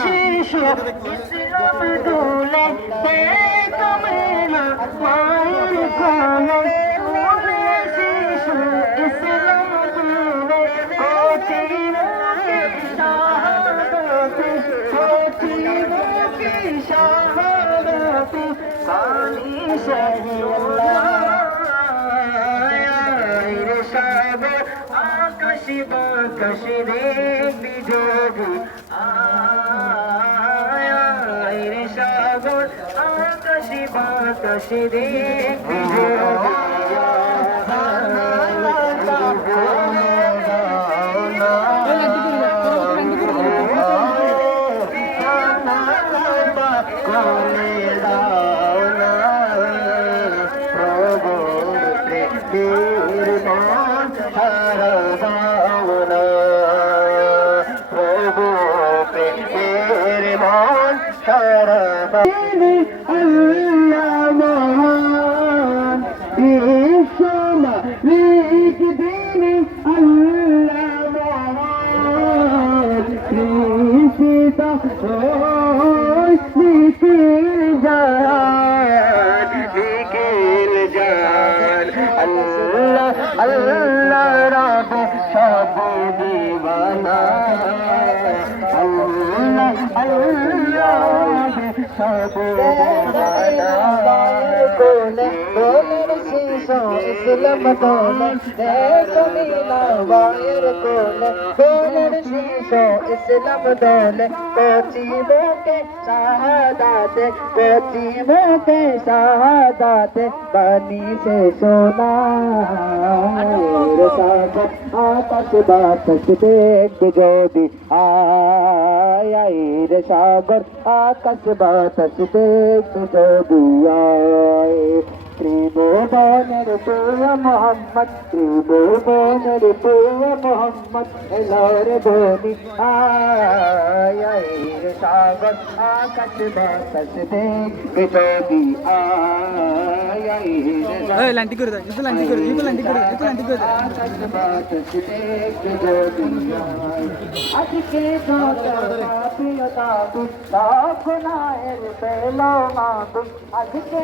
শিশু ইসলাম দোলে বেদমেলা মায়ের কোলে ফুলে শিশু ইসলাম দোলে কোটি মুখে শাহাদাতে কোটি মুখে শাহাদাতে সানি শাহিয়াল্লাহ রে সাগর আকাশ বাতাস দেখবি যদি রে সাগর আকাশ বাতাস দেখবি যদি Allah Rabb sab diwana Allah Allah sab diwana kone kone shisho islam kone dekho mila wire kone kone shisho islam dole kochi moke shahadate bani se sona সাগর আকাশ বাতাস দেখবে যদি আয় রে সাগর আকাশ বাতাস দেখবে যদি আয় ত্রিভুবনের প্রিয় মোহাম্মদ ত্রিভুবনের প্রিয় মোহাম্মদ এলোর বনি আয় রে সাগর আকাশ বাতাস দেখবে যদি আয় রে লাইনটি করে দাও একটু লাইনটি করে একটু লাইনটি করে একটু লাইনটি করে আজকে তখনায়ের পেলো মাগু আজকে